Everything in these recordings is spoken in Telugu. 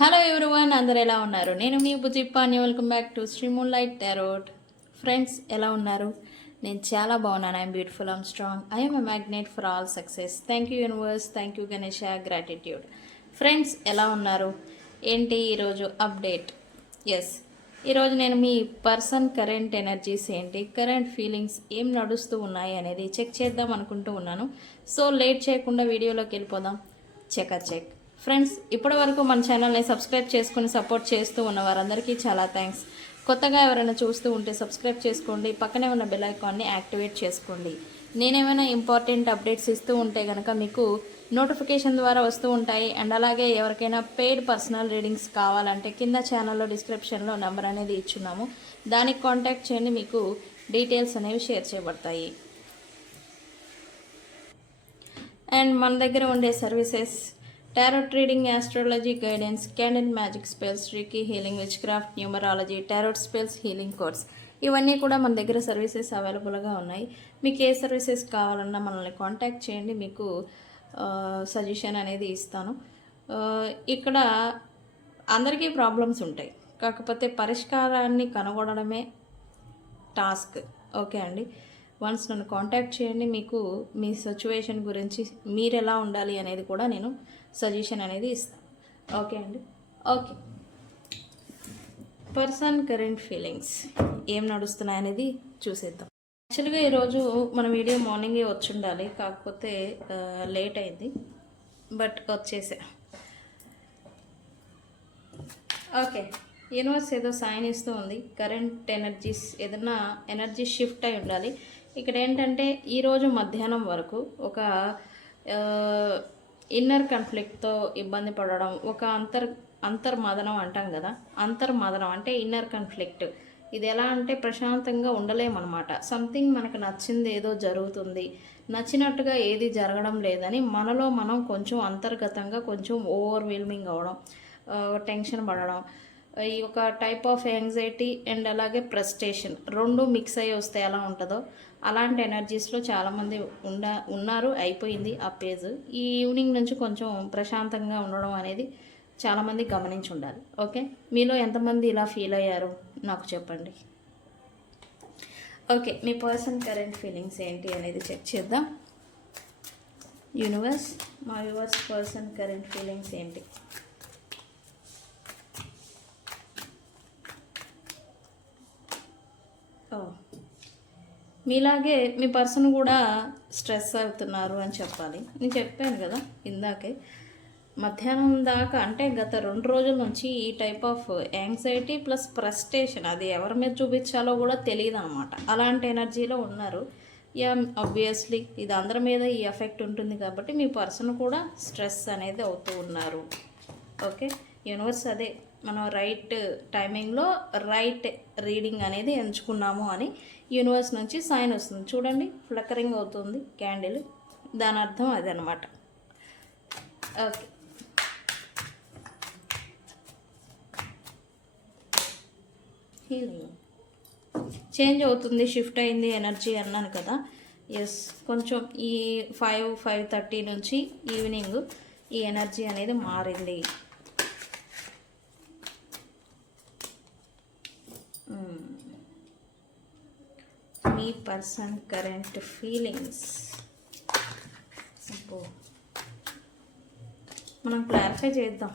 హలో ఎవ్రీవన్, అందరు ఎలా ఉన్నారు? నేను మీ Bujjipani. Welcome back to Sri moon light tarot. Friends, ఎలా ఉన్నారు? నేను చాలా బాగున్నాను. I'm beautiful, I'm strong, I'm a magnet for all success. Thank you universe, thank you Ganesha, gratitude. Friends, ఎలా ఉన్నారు? ఏంటి ఈరోజు అప్డేట్? ఎస్, ఈరోజు నేను మీ పర్సన్ కరెంట్ ఎనర్జీస్ ఏంటి, కరెంట్ ఫీలింగ్స్ ఏం నడుస్తూ ఉన్నాయి అనేది చెక్ చేద్దాం అనుకుంటూ ఉన్నాను. సో లేట్ చేయకుండా వీడియోలోకి వెళ్ళిపోదాం. చెక్ ఫ్రెండ్స్, ఇప్పటి వరకు మన ఛానల్ని సబ్స్క్రైబ్ చేసుకుని సపోర్ట్ చేస్తూ ఉన్న వారందరికీ చాలా థ్యాంక్స్. కొత్తగా ఎవరైనా చూస్తూ ఉంటే సబ్స్క్రైబ్ చేసుకోండి, పక్కనే ఉన్న బెల్ ఐకాన్ని యాక్టివేట్ చేసుకోండి. నేనేమైనా ఇంపార్టెంట్ అప్డేట్స్ ఇస్తూ ఉంటే కనుక మీకు నోటిఫికేషన్ ద్వారా వస్తూ ఉంటాయి. అండ్ అలాగే ఎవరికైనా పెయిడ్ పర్సనల్ రీడింగ్స్ కావాలంటే కింద ఛానల్లో డిస్క్రిప్షన్లో నెంబర్ అనేది ఇచ్చున్నాము, దానికి కాంటాక్ట్ చేయండి. మీకు డీటెయిల్స్ అనేవి షేర్ చేయబడతాయి. అండ్ మన దగ్గర ఉండే services tarot reading, astrology guidance, candle magic spells, reiki healing, which craft, numerology, tarot spells, healing course, ఇవన్నీ కూడా మన దగ్గర సర్వీసెస్ అవైలబుల్గా ఉన్నాయి. మీకు ఏ సర్వీసెస్ కావాలన్నా మనల్ని కాంటాక్ట్ చేయండి, మీకు సజెషన్ అనేది ఇస్తాను. ఇక్కడ అందరికీ ప్రాబ్లమ్స్ ఉంటాయి, కాకపోతే పరిష్కారాన్ని కనుగొనడమే టాస్క్. ఓకే అండి, వన్స్ నన్ను కాంటాక్ట్ చేయండి. మీకు మీ సిచ్యువేషన్ గురించి మీరు ఎలా ఉండాలి అనేది కూడా నేను సజెషన్ అనేది ఇస్తాను. ఓకే అండి. ఓకే, పర్సన్ కరెంట్ ఫీలింగ్స్ ఏం నడుస్తున్నాయి అనేది చూసేద్దాం. యాక్చువల్గా ఈరోజు మన వీడియో మార్నింగే వచ్చి ఉండాలి, కాకపోతే లేట్ అయింది, బట్ వచ్చేసా. ఓకే, యూనివర్స్ ఏదో సైన్ ఇస్తూ ఉంది. కరెంట్ ఎనర్జీస్ ఏదైనా ఎనర్జీ షిఫ్ట్ అయి ఉండాలి. ఇక్కడ ఏంటంటే ఈరోజు మధ్యాహ్నం వరకు ఒక ఇన్నర్ కాన్ఫ్లిక్ట్తో ఇబ్బంది పడడం, ఒక అంతర్మదనం అంటాం కదా, అంతర్మదనం అంటే ఇన్నర్ కాన్ఫ్లిక్ట్. ఇది ఎలా అంటే ప్రశాంతంగా ఉండలేమన్నమాట. సంథింగ్ మనకు నచ్చింది ఏదో జరుగుతుంది, నచ్చినట్టుగా ఏది జరగడం లేదని మనలో మనం కొంచెం అంతర్గతంగా కొంచెం ఓవర్వెల్మింగ్ అవ్వడం, టెన్షన్ పడడం, ఈ ఒక టైప్ ఆఫ్ యాంగ్జైటీ అండ్ అలాగే ఫ్రస్ట్రేషన్ రెండు మిక్స్ అయ్యి వస్తే ఎలా ఉంటుందో అలాంటి ఎనర్జీస్లో చాలామంది ఉన్నారు. అయిపోయింది ఆ పేజ్. ఈ ఈవినింగ్ నుంచి కొంచెం ప్రశాంతంగా ఉండడం అనేది చాలామంది గమనించి ఉండాలి. ఓకే, మీలో ఎంతమంది ఇలా ఫీల్ అయ్యారు నాకు చెప్పండి. ఓకే, మీ పర్సన్ కరెంట్ ఫీలింగ్స్ ఏంటి అనేది చెక్ చేద్దాం. యూనివర్స్, మా యూనివర్స్ పర్సన్ కరెంట్ ఫీలింగ్స్ ఏంటి? మీలాగే మీ పర్సన్ కూడా స్ట్రెస్ అవుతున్నారు అని చెప్పాలి. నేను చెప్పాను కదా ఇందాకే, మధ్యాహ్నం దాకా అంటే గత 2 రోజుల నుంచి ఈ type of anxiety plus frustration, అది ఎవరి మీద చూపించాలో కూడా తెలియదు అనమాట. అలాంటి ఎనర్జీలో ఉన్నారు. యా, ఆబ్వియస్లీ ఇది అందరి మీద ఈ ఎఫెక్ట్ ఉంటుంది కాబట్టి మీ పర్సన్ కూడా స్ట్రెస్ అనేది అవుతూ ఉన్నారు. ఓకే, యూనివర్స్ అదే మనం రైట్ టైమింగ్లో రైట్ రీడింగ్ అనేది ఎంచుకున్నాము అని యూనివర్స్ నుంచి సైన్ వస్తుంది. చూడండి, ఫ్లకరింగ్ అవుతుంది క్యాండిల్, దాని అర్థం అదనమాట. ఓకే, హీలింగ్ చేంజ్ అవుతుంది, షిఫ్ట్ అయింది ఎనర్జీ అన్నాను కదా. ఎస్, కొంచెం ఈ 5:30 నుంచి ఈవినింగ్ ఈ ఎనర్జీ అనేది మారింది. మీ పర్సన్ కరెంట్ ఫీలింగ్స్ మనం క్లారిఫై చేద్దాం.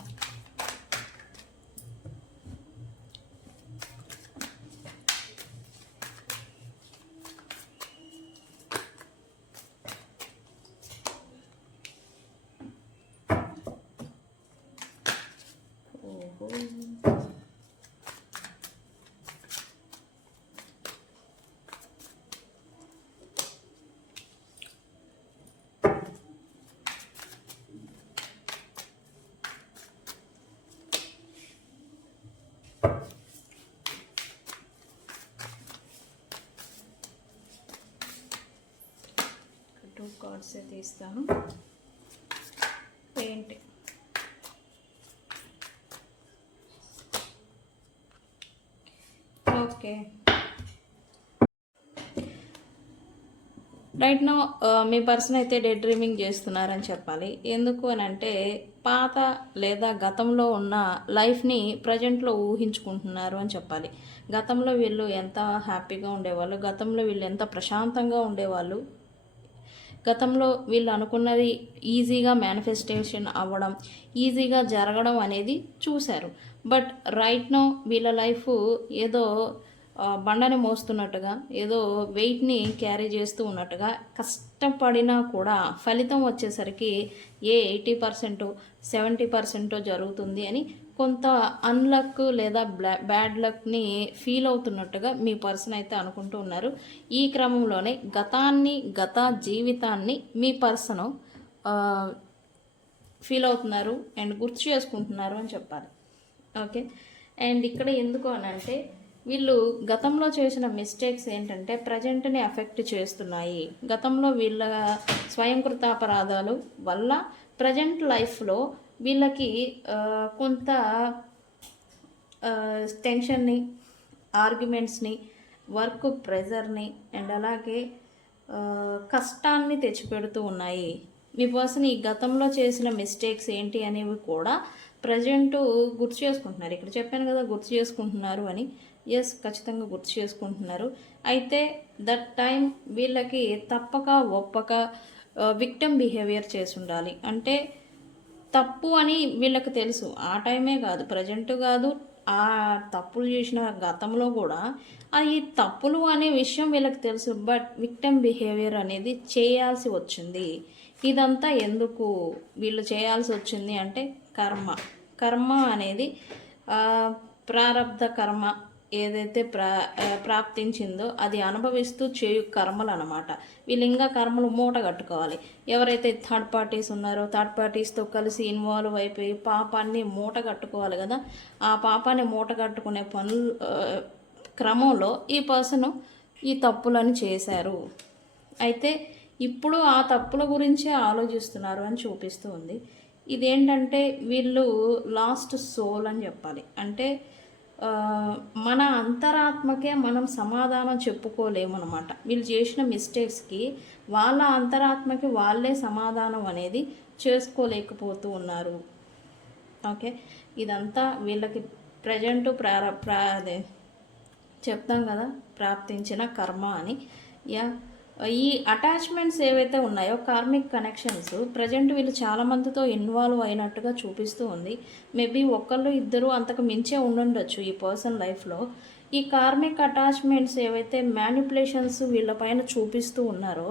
కార్డ్స్ తీస్తాను. Paint, okay. రైట్ నో మీ పర్సన్ అయితే డే డ్రీమింగ్ చేస్తున్నారని చెప్పాలి. ఎందుకు అని అంటే పాత లేదా గతంలో ఉన్న లైఫ్ని ప్రజెంట్లో ఊహించుకుంటున్నారు అని చెప్పాలి. గతంలో వీళ్ళు ఎంత హ్యాపీగా ఉండేవాళ్ళు, గతంలో వీళ్ళు ఎంత ప్రశాంతంగా ఉండేవాళ్ళు, గతంలో వీళ్ళు అనుకున్నది ఈజీగా మేనిఫెస్టేషన్ అవ్వడం, ఈజీగా జరగడం అనేది చూశారు. బట్ రైట్ నో వీళ్ళ లైఫ్ ఏదో బండని మోస్తున్నట్టుగా, ఏదో వెయిట్ని క్యారీ చేస్తూ ఉన్నట్టుగా కష్టపడినా కూడా ఫలితం వచ్చేసరికి 80%, 70% జరుగుతుంది అని కొంత అన్లక్ లేదా బ్యాడ్ లక్ని ఫీల్ అవుతున్నట్టుగా మీ పర్సన్ అయితే అనుకుంటూ ఉన్నారు. ఈ క్రమంలోనే గత జీవితాన్ని మీ పర్సన్ ఫీల్ అవుతున్నారు అండ్ గుర్తు చేసుకుంటున్నారు అని చెప్పాలి. ఓకే, అండ్ ఇక్కడ ఎందుకు అని అంటే వీళ్ళు గతంలో చేసిన మిస్టేక్స్ ఏంటంటే ప్రజెంట్ని ఎఫెక్ట్ చేస్తున్నాయి. గతంలో వీళ్ళ స్వయంకృతాపరాధాలు వల్ల ప్రజెంట్ లైఫ్లో వీళ్ళకి కొంత టెన్షన్ని, ఆర్గ్యుమెంట్స్ని, వర్క్ ప్రెజర్ని అండ్ అలాగే కష్టాన్ని తెచ్చిపెడుతూ ఉన్నాయి. మీ పర్సన్ ఈ గతంలో చేసిన మిస్టేక్స్ ఏంటి అనేవి కూడా ప్రజెంట్ గుర్తు చేసుకుంటున్నారు. ఇక్కడ చెప్పాను కదా గుర్తు చేసుకుంటున్నారు అని. ఎస్, ఖచ్చితంగా గుర్తు చేసుకుంటున్నారు. అయితే దట్ టైం వీళ్ళకి తప్పక ఒప్పక విక్టిమ్ బిహేవియర్ చేసి ఉండాలి. అంటే తప్పు అని వీళ్ళకి తెలుసు. ఆ టైమే కాదు, ప్రజెంట్ కాదు, ఆ తప్పులు చేసిన గతంలో కూడా ఈ తప్పులు అనే విషయం వీళ్ళకి తెలుసు. బట్ విక్టిమ్ బిహేవియర్ అనేది చేయాల్సి వచ్చింది. ఇదంతా ఎందుకు వీళ్ళు చేయాల్సి వచ్చింది అంటే కర్మ అనేది ప్రారబ్ధ కర్మ ఏదైతే ప్రాప్తించిందో అది అనుభవిస్తూ చేయు కర్మలు అనమాట. వీళ్ళు ఇంకా కర్మలు మూట కట్టుకోవాలి. ఎవరైతే థర్డ్ పార్టీస్ ఉన్నారో థర్డ్ పార్టీస్తో కలిసి ఇన్వాల్వ్ అయిపోయి పాపాన్ని మూట కట్టుకోవాలి కదా. ఆ పాపాన్ని మూట కట్టుకునే క్రమంలో ఈ పర్సన్ ఈ తప్పులను చేశారు. అయితే ఇప్పుడు ఆ తప్పుల గురించే ఆలోచిస్తున్నారు అని చూపిస్తూ ఉంది. ఇదేంటంటే వీళ్ళు లాస్ట్ సోల్ అని చెప్పాలి. అంటే మన అంతరాత్మకే మనం సమాధానం చెప్పుకోలేమన్నమాట. వీళ్ళు చేసిన మిస్టేక్స్కి వాళ్ళ అంతరాత్మకి వాళ్ళే సమాధానం అనేది చేసుకోలేకపోతూ ఉన్నారు. ఓకే, ఇదంతా వీళ్ళకి ప్రజెంట్ చెప్తాం కదా ప్రాప్తించిన కర్మ అని. ఈ అటాచ్మెంట్స్ ఏవైతే ఉన్నాయో కార్మిక్ కనెక్షన్స్ ప్రజెంట్ వీళ్ళు చాలామందితో ఇన్వాల్వ్ అయినట్టుగా చూపిస్తూ ఉంది. మేబీ ఒకళ్ళు ఇద్దరు అంతకు మించే ఉండుండొచ్చు ఈ పర్సన్ లైఫ్లో. ఈ కార్మిక్ అటాచ్మెంట్స్ ఏవైతే మ్యానిపులేషన్స్ వీళ్ళపైన చూపిస్తూ ఉన్నారో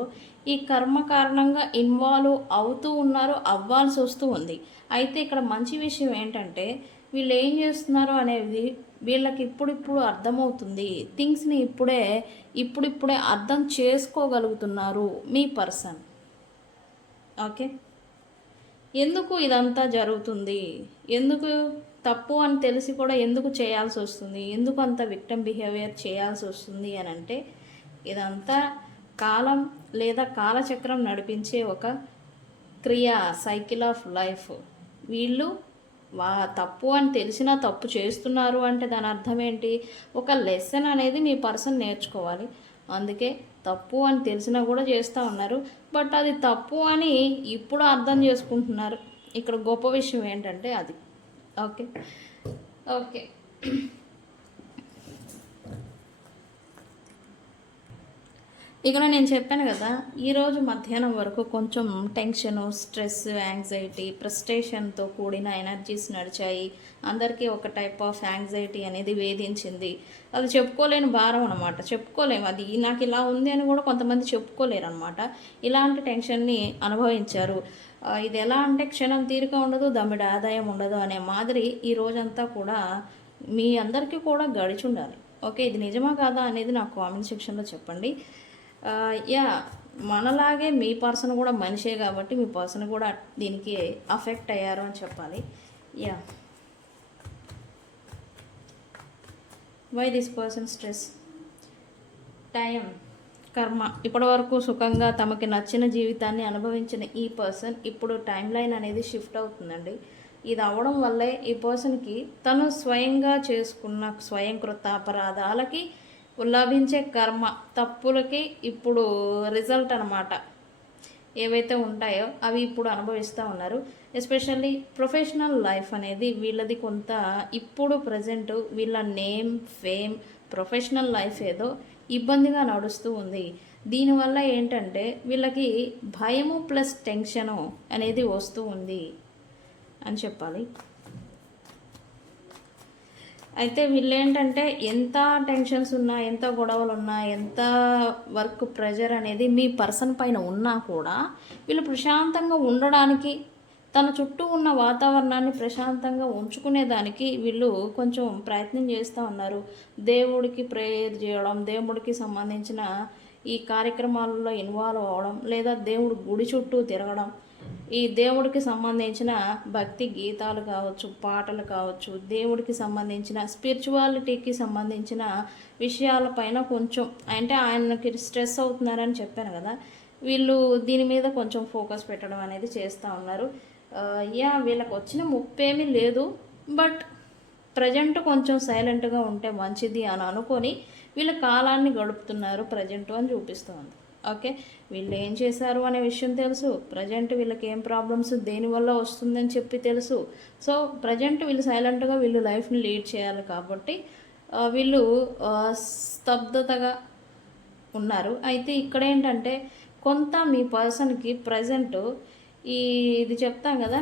ఈ కర్మ కారణంగా ఇన్వాల్వ్ అవుతూ ఉన్నారు, అవ్వాల్సి వస్తూ ఉంది. అయితే ఇక్కడ మంచి విషయం ఏంటంటే వీళ్ళు ఏం చేస్తున్నారు అనేది వీళ్ళకి ఇప్పుడిప్పుడు అర్థమవుతుంది. థింగ్స్ని ఇప్పుడిప్పుడే అర్థం చేసుకోగలుగుతున్నారు మీ పర్సన్. ఓకే, ఎందుకు ఇదంతా జరుగుతుంది, ఎందుకు తప్పు అని తెలిసి కూడా ఎందుకు చేయాల్సి వస్తుంది, ఎందుకు అంత విక్టిమ్ బిహేవియర్ చేయాల్సి వస్తుంది అని అంటే ఇదంతా కాలం లేదా కాలచక్రం నడిపించే ఒక క్రియ, సైకిల్ ఆఫ్ లైఫ్. వీళ్ళు తప్పు అని తెలిసినా తప్పు చేస్తున్నారు అంటే దాని అర్థం ఏంటి, ఒక లెసన్ అనేది మీ పర్సన్ నేర్చుకోవాలి. అందుకే తప్పు అని తెలిసినా కూడా చేస్తూ ఉన్నారు. బట్ అది తప్పు అని ఇప్పుడు అర్థం చేసుకుంటున్నారు. ఇక్కడ గొప్ప విషయం ఏంటంటే అది. ఓకే ఓకే ఇక్కడ నేను చెప్పాను కదా ఈరోజు మధ్యాహ్నం వరకు కొంచెం టెన్షను, స్ట్రెస్, యాంగ్జైటీ, ఫ్రస్ట్రేషన్తో కూడిన ఎనర్జీస్ నడిచాయి. అందరికీ ఒక టైప్ ఆఫ్ యాంగ్జైటీ అనేది వేధించింది. అది చెప్పుకోలేని భారం అనమాట. చెప్పుకోలేము, అది నాకు ఇలా ఉంది అని కూడా కొంతమంది చెప్పుకోలేరు అనమాట. ఇలాంటి టెన్షన్ని అనుభవించారు. ఇది ఎలా అంటే క్షణం తీరిక ఉండదు, దమ్మిడి ఆదాయం ఉండదు అనే మాదిరి ఈ రోజంతా కూడా మీ అందరికీ కూడా గడిచి ఉండాలి. ఓకే, ఇది నిజమా కాదా అనేది నాకు కామెంట్ సెక్షన్లో చెప్పండి. మనలాగే మీ పర్సన్ కూడా మనిషే కాబట్టి మీ పర్సన్ కూడా దీనికి అఫెక్ట్ అయ్యారు అని చెప్పాలి. Why this person stress, time, karma. ఇప్పటి వరకు సుఖంగా తమకి నచ్చిన జీవితాన్ని అనుభవించిన ఈ పర్సన్ ఇప్పుడు టైం లైన్ అనేది షిఫ్ట్ అవుతుందండి. ఇది అవ్వడం వల్లే ఈ పర్సన్కి తను స్వయంగా చేసుకున్న స్వయంకృత అపరాధాలకి లభించే కర్మ తప్పులకి ఇప్పుడు రిజల్ట్ అనమాట. ఏవైతే ఉంటాయో అవి ఇప్పుడు అనుభవిస్తూ ఉన్నారు. ఎస్పెషల్లీ ప్రొఫెషనల్ లైఫ్ అనేది వీళ్ళది కొంత ఇప్పుడు ప్రజెంట్ వీళ్ళ నేమ్ ఫేమ్ ప్రొఫెషనల్ లైఫ్ ఏదో ఇబ్బందిగా నడుస్తూ ఉంది. దీనివల్ల ఏంటంటే వీళ్ళకి భయము ప్లస్ టెన్షను అనేది వస్తూ ఉంది అని చెప్పాలి. అయితే వీళ్ళు ఏంటంటే ఎంత టెన్షన్స్ ఉన్నా, ఎంత గొడవలు ఉన్నా, ఎంత వర్క్ ప్రెషర్ అనేది మీ పర్సన్ పైన ఉన్నా కూడా వీళ్ళు ప్రశాంతంగా ఉండడానికి, తన చుట్టూ ఉన్న వాతావరణాన్ని ప్రశాంతంగా ఉంచుకునేదానికి వీళ్ళు కొంచెం ప్రయత్నం చేస్తూ ఉన్నారు. దేవుడికి ప్రేయర్ చేయడం, దేవుడికి సంబంధించిన ఈ కార్యక్రమాలలో ఇన్వాల్వ్ అవ్వడం, లేదా దేవుడి గుడి చుట్టూ తిరగడం, ఈ దేవుడికి సంబంధించిన భక్తి గీతాలు కావచ్చు, పాటలు కావచ్చు, దేవుడికి సంబంధించిన స్పిరిచువాలిటీకి సంబంధించిన విషయాలపైన కొంచెం అంటే ఆయనకి స్ట్రెస్ అవుతున్నారని చెప్పాను కదా, వీళ్ళు దీని మీద కొంచెం ఫోకస్ పెట్టడం అనేది చేస్తూ ఉన్నారు. వీళ్ళకి వచ్చిన ముప్పేమీ లేదు, బట్ ప్రజెంట్ కొంచెం సైలెంట్గా ఉంటే మంచిది అని అనుకొని వీళ్ళ కాలాన్ని గడుపుతున్నారు ప్రజెంట్ అని చూపిస్తుంది. ఓకే, వీళ్ళు ఏం చేశారు అనే విషయం తెలుసు, ప్రజెంట్ వీళ్ళకి ఏం ప్రాబ్లమ్స్ దేనివల్ల వస్తుందని చెప్పి తెలుసు. సో ప్రజెంట్ వీళ్ళు సైలెంట్గా వీళ్ళు లైఫ్ని లీడ్ చేయాలి కాబట్టి వీళ్ళు స్తబ్దతగా ఉన్నారు. అయితే ఇక్కడ ఏంటంటే కొంత మీ పర్సన్కి ప్రజెంట్ ఇది చెప్తాం కదా,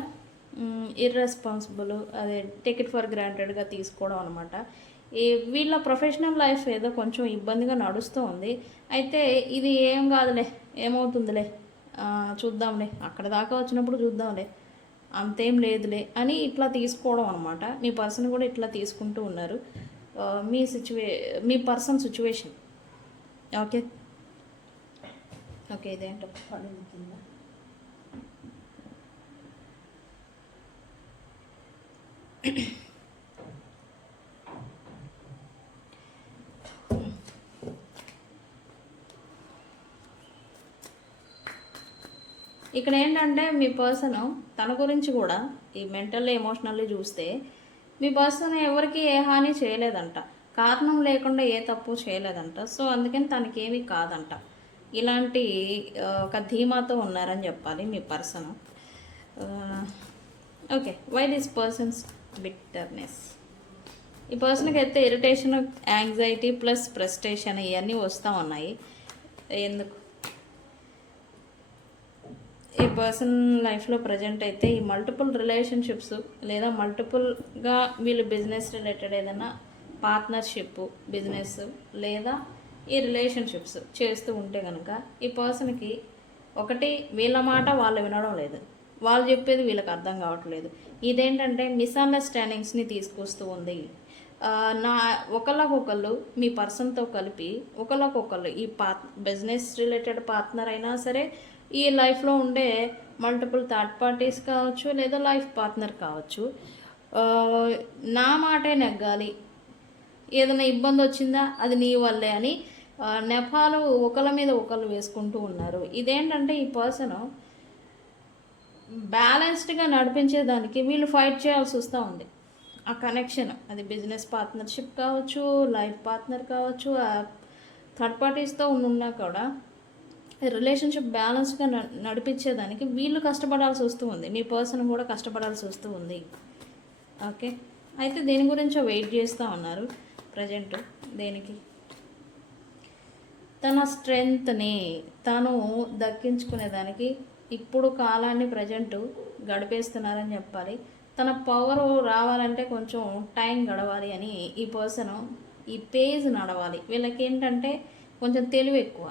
ఇర్రెస్పాన్సిబుల్, అదే టేక్ ఇట్ ఫర్ గ్రాంటెడ్గా తీసుకోవడం అనమాట. వీళ్ళ ప్రొఫెషనల్ లైఫ్ ఏదో కొంచెం ఇబ్బందిగా నడుస్తూ ఉంది. అయితే ఇది ఏం కాదులే, ఏమవుతుందిలే, చూద్దాంలే, అక్కడ దాకా వచ్చినప్పుడు చూద్దాంలే, అంతేం లేదులే అని ఇట్లా తీసుకోవడం అనమాట. మీ పర్సన్ కూడా ఇట్లా తీసుకుంటూ ఉన్నారు మీ పర్సన్ సిచ్యువేషన్. ఓకే ఓకే ఇదేంటో పడింది కింద. ఇక్కడ ఏంటంటే మీ పర్సన్ తన గురించి కూడా ఈ మెంటల్లీ ఎమోషనల్లీ చూస్తే మీ పర్సన్ ఎవరికి ఏ హాని చేయలేదంట, కారణం లేకుండా ఏ తప్పు చేయలేదంట. సో అందుకని తనకేమీ కాదంట. ఇలాంటి ఒక ధీమాతో ఉన్నారని చెప్పాలి మీ person. Okay, why this person's bitterness? ఈ పర్సన్కి అయితే ఇరిటేషన్, యాంగ్జైటీ ప్లస్ ఫ్రస్ట్రేషన్ ఇవన్నీ వస్తూ ఉన్నాయి. ఎందుకు? ఈ పర్సన్ లైఫ్లో ప్రజెంట్ అయితే ఈ మల్టిపుల్ రిలేషన్షిప్స్ లేదా మల్టిపుల్గా వీళ్ళు బిజినెస్ రిలేటెడ్ ఏదైనా పార్ట్నర్షిప్, బిజినెస్ లేదా ఈ రిలేషన్షిప్స్ చేస్తూ ఉంటే కనుక ఈ పర్సన్కి ఒకటి వీళ్ళ మాట వాళ్ళు వినడం లేదు, వాళ్ళు చెప్పేది వీళ్ళకి అర్థం కావట్లేదు. ఇదేంటంటే మిస్అండర్స్టాండింగ్స్ని తీసుకొస్తూ ఉంది. ఒకళ్ళకొకళ్ళు మీ పర్సన్తో కలిపి ఒకళ్ళకొకళ్ళు ఈ బిజినెస్ రిలేటెడ్ పార్ట్నర్ అయినా సరే, ఈ లైఫ్లో ఉండే మల్టిపుల్ థర్డ్ పార్టీస్ కావచ్చు, లేదా లైఫ్ పార్ట్నర్ కావచ్చు, నా మాటే నెగ్గాలి, ఏదైనా ఇబ్బంది వచ్చిందా అది నీ వల్లే అని నెపాలు ఒకళ్ళ మీద ఒకళ్ళు వేసుకుంటూ ఉన్నారు. ఇదేంటంటే ఈ పర్సన్ బ్యాలెన్స్డ్గా నడిపించేదానికి వీళ్ళు ఫైట్ చేయాల్సి వస్తూ ఉంది. ఆ కనెక్షన్, అది బిజినెస్ పార్ట్నర్షిప్ కావచ్చు, లైఫ్ పార్ట్నర్ కావచ్చు, థర్డ్ పార్టీస్తో ఉన్నా కూడా రిలేషన్షిప్ బ్యాలెన్స్గా నడిపించేదానికి వీళ్ళు కష్టపడాల్సి వస్తూ ఉంది, మీ పర్సన్ కూడా కష్టపడాల్సి వస్తూ ఉంది. ఓకే, అయితే దేని గురించో వెయిట్ చేస్తూ ఉన్నారు ప్రజెంట్. దేనికి? తన స్ట్రెంగ్త్ని తను దక్కించుకునేదానికి ఇప్పుడు కాలాన్ని ప్రజెంట్ గడిపేస్తున్నారని చెప్పాలి. తన పవర్ రావాలంటే కొంచెం టైం గడవాలి అని ఈ పర్సన్ ఈ పేజ్ నడవాలి. వీళ్ళకి ఏంటంటే కొంచెం తెలివి ఎక్కువ.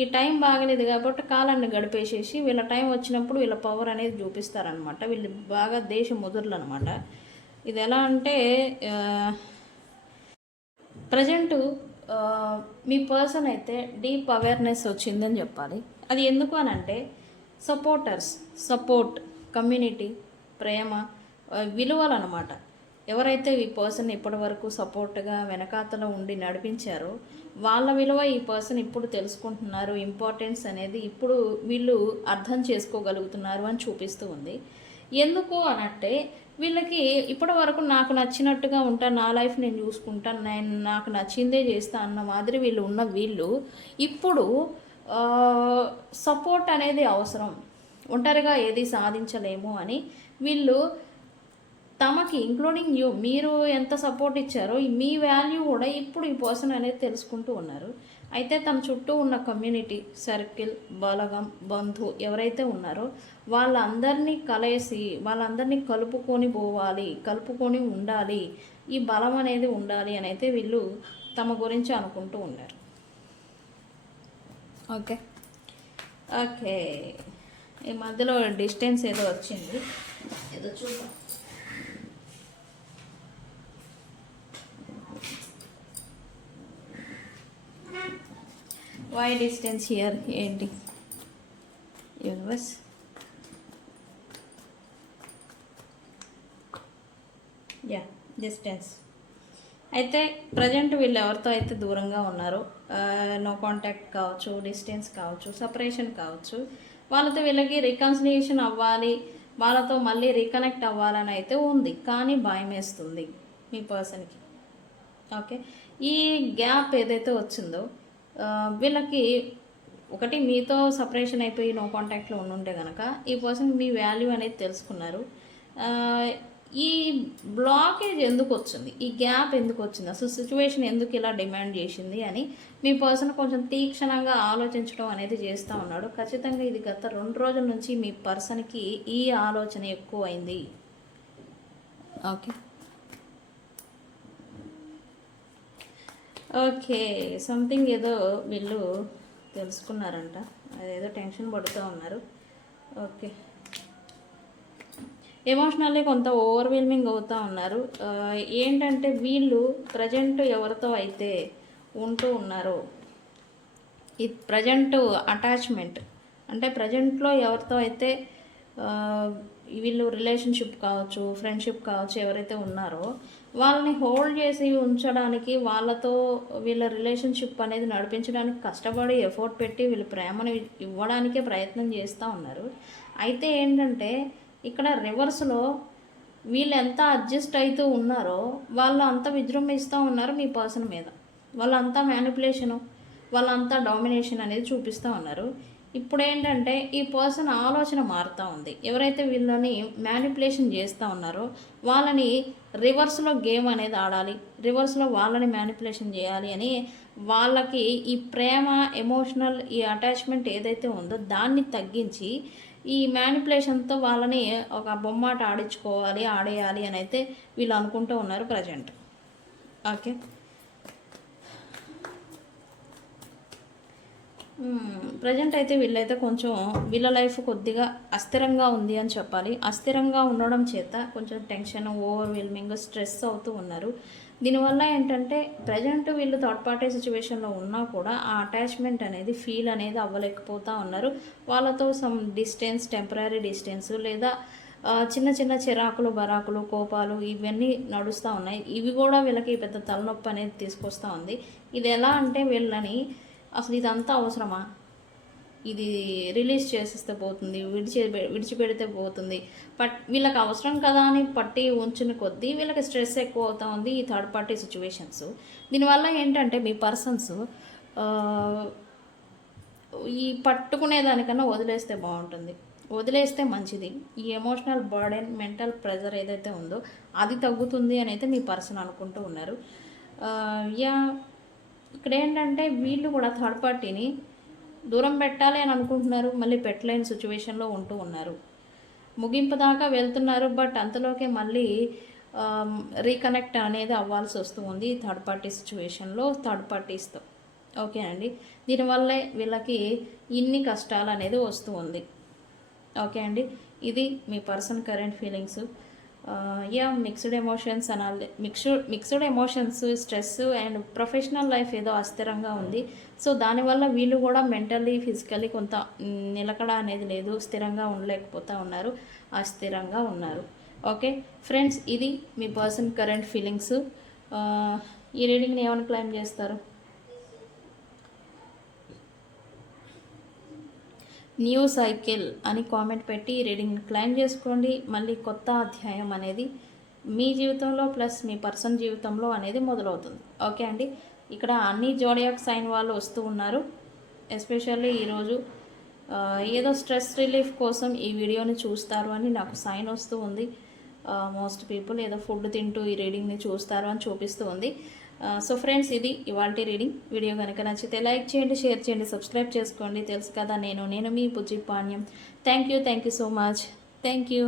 ఈ టైం బాగలేదు కాబట్టి కాలాన్ని గడిపేసేసి వీళ్ళ టైం వచ్చినప్పుడు వీళ్ళ పవర్ అనేది చూపిస్తారనమాట. వీళ్ళు బాగా దేశ ముదుర్లు అనమాట. ఇది ఎలా అంటే ప్రజెంటు మీ పర్సన్ అయితే డీప్ అవేర్నెస్ వచ్చిందని చెప్పాలి. అది ఎందుకు అని అంటే సపోర్ట్, కమ్యూనిటీ, ప్రేమ, విలువలు అనమాట. ఎవరైతే ఈ పర్సన్ ఇప్పటి వరకు సపోర్ట్గా వెనకాతలో ఉండి నడిపించారో వాళ్ళ విలువ ఈ పర్సన్ ఇప్పుడు తెలుసుకుంటున్నారు. ఇంపార్టెన్స్ అనేది ఇప్పుడు వీళ్ళు అర్థం చేసుకోగలుగుతున్నారు అని చూపిస్తూ ఉంది. ఎందుకు అనంటే వీళ్ళకి ఇప్పటి వరకు నాకు నచ్చినట్టుగా ఉంటా, నా లైఫ్ నేను చూసుకుంటాను, నేను నాకు నచ్చిందే చేస్తా అన్న మాదిరి వీళ్ళు ఇప్పుడు సపోర్ట్ అనేది అవసరం, ఒంటరిగా ఏది సాధించలేము అని వీళ్ళు తమకి ఇంక్లూడింగ్ మీరు ఎంత సపోర్ట్ ఇచ్చారో మీ వాల్యూ కూడా ఇప్పుడు ఈ పర్సన్ అనేది తెలుసుకుంటూ ఉన్నారు. అయితే తన చుట్టూ ఉన్న కమ్యూనిటీ సర్కిల్, బలగం, బంధు ఎవరైతే ఉన్నారో వాళ్ళందరినీ కలేసి వాళ్ళందరినీ కలుపుకొని పోవాలి, కలుపుకొని ఉండాలి, ఈ బలం అనేది ఉండాలి అని అయితే వీళ్ళు తమ గురించి అనుకుంటూ ఉన్నారు. ఓకే ఓకే ఈ మధ్యలో డిస్టెన్స్ ఏదో వచ్చింది, ఏదో చూద్దాం. వై డిస్టెన్స్ హియర్ ఏంటి యూనివర్స్? Yeah distance. అయితే ప్రజెంట్ వీళ్ళు ఎవరితో అయితే దూరంగా ఉన్నారో, నో కాంటాక్ట్ కావచ్చు, డిస్టెన్స్ కావచ్చు, సపరేషన్ కావచ్చు, వాళ్ళతో వీళ్ళకి రికన్సిలియేషన్ అవ్వాలి, వాళ్ళతో మళ్ళీ రీకనెక్ట్ అవ్వాలని అయితే ఉంది, కానీ భయం వేస్తుంది మీ పర్సన్కి. ఓకే, ఈ గ్యాప్ ఏదైతే వచ్చిందో వీళ్ళకి ఒకటి మీతో సపరేషన్ అయిపోయి నో కాంటాక్ట్లో ఉండుంటే కనుక ఈ పర్సన్ మీ వాల్యూ అనేది తెలుసుకున్నారు. ఈ బ్లాకేజ్ ఎందుకు వచ్చింది, ఈ గ్యాప్ ఎందుకు వచ్చింది, అసలు సిచ్యువేషన్ ఎందుకు ఇలా డిమాండ్ చేసింది అని మీ పర్సన్ కొంచెం తీక్షణంగా ఆలోచించడం అనేది చేస్తూ ఉన్నాడు. ఖచ్చితంగా ఇది గత 2 రోజుల నుంచి మీ పర్సన్కి ఈ ఆలోచన ఎక్కువైంది. ఓకే ఓకే సంథింగ్ ఏదో వీళ్ళు తెలుసుకున్నారంట, అదేదో టెన్షన్ పడుతూ ఉన్నారు. ఓకే, ఎమోషనల్లీ కొంత ఓవర్వెల్మింగ్ అవుతూ ఉన్నారు. ఏంటంటే వీళ్ళు ప్రజెంట్ ఎవరితో అయితే ఉంటూ ఉన్నారో, ఈ ప్రజెంట్ అటాచ్మెంట్ అంటే ప్రజెంట్లో ఎవరితో అయితే వీళ్ళు రిలేషన్షిప్ కావచ్చు, ఫ్రెండ్షిప్ కావచ్చు, ఎవరైతే ఉన్నారో వాళ్ళని హోల్డ్ చేసి ఉంచడానికి, వాళ్ళతో వీళ్ళ రిలేషన్షిప్ అనేది నడిపించడానికి కష్టపడి ఎఫర్ట్ పెట్టి వీళ్ళు ప్రేమను ఇవ్వడానికే ప్రయత్నం చేస్తూ ఉన్నారు. అయితే ఏంటంటే ఇక్కడ రివర్స్లో వీళ్ళు ఎంత అడ్జస్ట్ అవుతూ ఉన్నారో వాళ్ళు అంత విజృంభిస్తూ ఉన్నారు మీ పర్సన్ మీద, వాళ్ళంతా మ్యానిపులేషను, వాళ్ళంతా డామినేషన్ అనేది చూపిస్తూ ఉన్నారు. ఇప్పుడు ఏంటంటే ఈ పర్సన్ ఆలోచన మారుతూ ఉంది. ఎవరైతే వీళ్ళని మ్యానిపులేషన్ చేస్తూ ఉన్నారో వాళ్ళని రివర్స్లో గేమ్ అనేది ఆడాలి, రివర్స్లో వాళ్ళని మ్యానిపులేషన్ చేయాలి అని వాళ్ళకి ఈ ప్రేమ, ఎమోషనల్ ఈ అటాచ్మెంట్ ఏదైతే ఉందో దాన్ని తగ్గించి ఈ మ్యానిపులేషన్తో వాళ్ళని ఒక బొమ్మాట ఆడేయాలి అని అయితే వీళ్ళు అనుకుంటూ ఉన్నారు ప్రజెంట్. ఓకే, ప్రజెంట్ అయితే వీళ్ళైతే కొంచెం వీళ్ళ లైఫ్ కొద్దిగా అస్థిరంగా ఉంది అని చెప్పాలి. అస్థిరంగా ఉండడం చేత కొంచెం టెన్షన్, ఓవర్వెల్మింగ్, స్ట్రెస్ అవుతూ ఉన్నారు. దీనివల్ల ఏంటంటే ప్రజెంట్ వీళ్ళు థర్డ్ పార్టీ సిచ్యువేషన్లో ఉన్నా కూడా ఆ అటాచ్మెంట్ అనేది ఫీల్ అనేది అవ్వలేకపోతూ ఉన్నారు. వాళ్ళతో సమ్ డిస్టెన్స్, టెంపరీ డిస్టెన్స్ లేదా చిన్న చిన్న చిరాకులు, బరాకులు, కోపాలు ఇవన్నీ నడుస్తూ ఉన్నాయి. ఇవి కూడా వీళ్ళకి పెద్ద తలనొప్పి అనేది తీసుకొస్తూ ఉంది. ఇది ఎలా అంటే వీళ్ళని అసలు ఇదంతా అవసరమా, ఇది రిలీజ్ చేసేస్తే పోతుంది, విడిచిపెడితే పోతుంది, వీళ్ళకి అవసరం కదా అని పట్టి ఉంచిన కొద్దీ వీళ్ళకి స్ట్రెస్ ఎక్కువ అవుతూ ఉంది ఈ థర్డ్ పార్టీ సిచ్యువేషన్స్. దీనివల్ల ఏంటంటే మీ పర్సన్స్ ఈ పట్టుకునే దానికన్నా వదిలేస్తే బాగుంటుంది, వదిలేస్తే మంచిది. ఈ ఎమోషనల్ బర్డెన్, మెంటల్ ప్రెజర్ ఏదైతే ఉందో అది తగ్గుతుంది అని అయితే మీ పర్సన్ అనుకుంటూ ఉన్నారు. ఇక్కడ ఏంటంటే వీళ్ళు కూడా థర్డ్ పార్టీని దూరం పెట్టాలి అని అనుకుంటున్నారు, మళ్ళీ పెట్టలేని సిచ్యువేషన్లో ఉంటూ ఉన్నారు. ముగింపు దాకా వెళ్తున్నారు, బట్ అంతలోకే మళ్ళీ రీకనెక్ట్ అనేది అవ్వాల్సి వస్తూ ఉంది థర్డ్ పార్టీ సిచ్యువేషన్లో, థర్డ్ పార్టీస్తో. ఓకే అండి, దీనివల్లే వీళ్ళకి ఇన్ని కష్టాలు అనేది వస్తూ ఉంది. ఓకే అండి, ఇది మీ person current feelings. Mixed emotions అనాలి, mixed emotions, stress and professional life ఏదో అస్థిరంగా ఉంది. సో దానివల్ల వీళ్ళు కూడా మెంటల్లీ, ఫిజికల్లీ కొంత నిలకడ అనేది లేదు, స్థిరంగా ఉండలేకపోతూ ఉన్నారు, అస్థిరంగా ఉన్నారు. ఓకే ఫ్రెండ్స్, ఇది మీ పర్సన్ కరెంట్ ఫీలింగ్స్. ఈ రీడింగ్ని ఏమైనా క్లైమ్ చేస్తారు? న్యూ సైకిల్ అని కామెంట్ పెట్టి ఈ రీడింగ్ని క్లైమ్ చేసుకోండి. మళ్ళీ కొత్త అధ్యాయం అనేది మీ జీవితంలో ప్లస్ మీ పర్సన్ జీవితంలో అనేది మొదలవుతుంది. ఓకే అండి, ఇక్కడ అన్ని జోడియాక్ సైన్ వాళ్ళు వస్తూ ఉన్నారు. ఎస్పెషల్లీ ఈరోజు ఏదో స్ట్రెస్ రిలీఫ్ కోసం ఈ వీడియోని చూస్తారు అని నాకు సైన్ వస్తూ ఉంది. మోస్ట్ పీపుల్ ఏదో ఫుడ్ తింటూ ఈ రీడింగ్ని చూస్తారు అని చూపిస్తూ ఉంది. సో ఫ్రెండ్స్, ఇది ఇవాల్టి రీడింగ్. వీడియో కనుక నచ్చితే లైక్ చేయండి, షేర్ చేయండి, సబ్స్క్రైబ్ చేసుకోండి. తెలుసు కదా, నేను మీ Bujji Panyam. Thank you so much. Thank you.